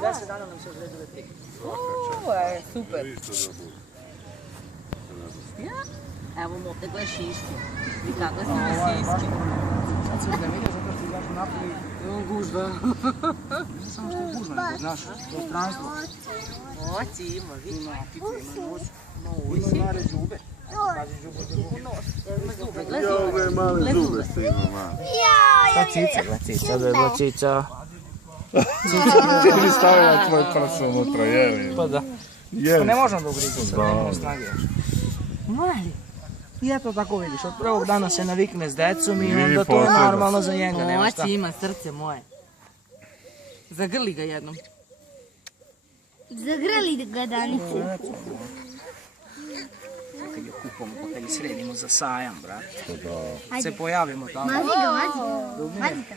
10 dana nam se odredile 3. Super. Evo mote gle šiške. I kako si me siski. Sad se da vidio zato što izašao napoli. Evo gužva. Nije samo što je gužva, nego znaš, prostranstvo. Oći ima, vidi. Ima ptice, ima nos. Ima Ima i mare zube. Pazi zube. Ima zube, gle Ja, ove male zube stignu, male. Gled cica, gled cica. Ti bi stavila tvoj prst unutra, jeli? Pa da. Jeli. Ne možemo da ugrizu sad, nemamo snage još. Mali. I eto tako vidiš, od prvog dana se navikne s decom i onda to je normalno za njega, nema šta. Oći ima, srce moje. Zagrli ga jednom. Zagrli ga danice. Kad je kupamo, pa kad je sredimo za sajam, brate. Se pojavimo tamo. Mazi ga, mazi ga.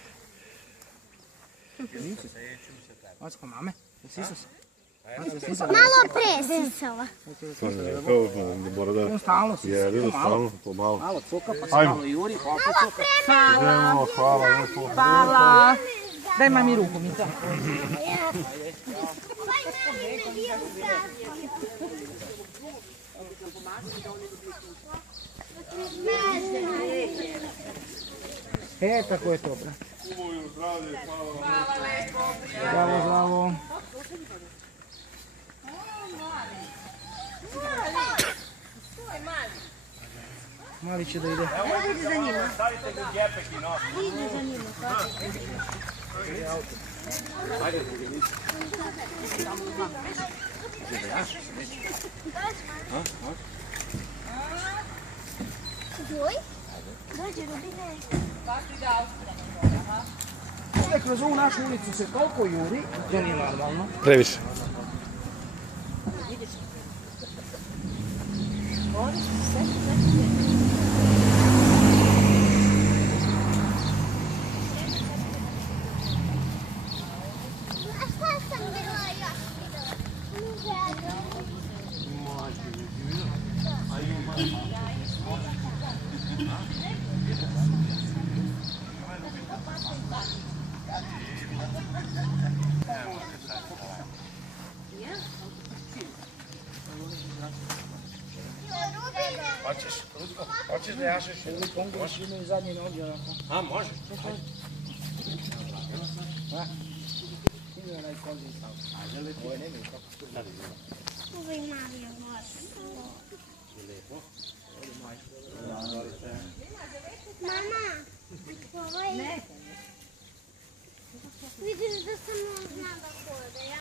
Ocko, mame, sisao se. Malo pre sisala. On stalno sisao. Jeli, stalno, pomalo. Malo cuka, pa se malo juri, pa opet cuka. Idemo, hvala, lijepo. Hvala. Daj mami ruku, Mica. Tako je to, brate. Zdravo, zdravo. Mali će da ide. Idi za njima. Idi za njima. Doj? Dođe, Rubine. Ovdje kroz ovu našu ulicu se toliko juri, to nije normalno. Previše. A šta sam bila još video? Hoćeš da jašeš ili pongoliš imaju zadnje noge onako? A, može. Ide onaj konzi stav. Ovo je nemaju kako tu. Ovo je Mario može. Mama, ovo je... Vidiš da sam